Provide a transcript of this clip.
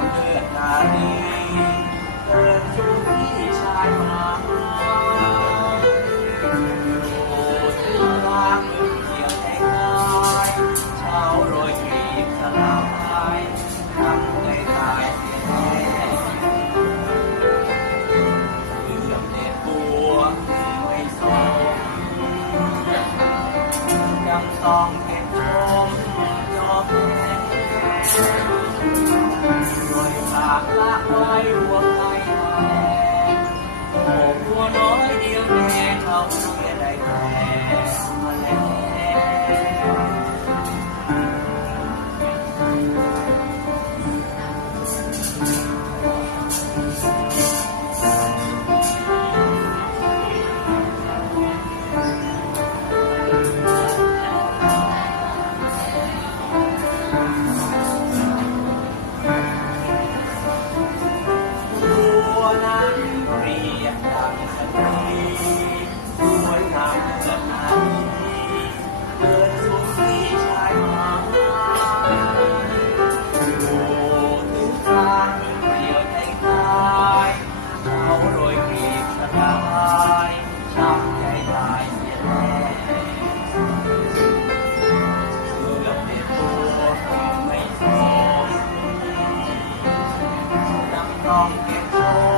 ามเลือดนารีเดินสู่ที่ชายหาดลางเมืองเกี่ยวแห่งกายเช้าโรยกลีบสลายทำใจตายเสียแท้เลื่อมเด็ดบัวไม่สมยังต้องเก็บชมยอมแพ้โดยฝากละไว้หัวใจโอ้บัวน้อยเดียวแน่เขาเสียได้แต่มาแล้วต้องเก็บ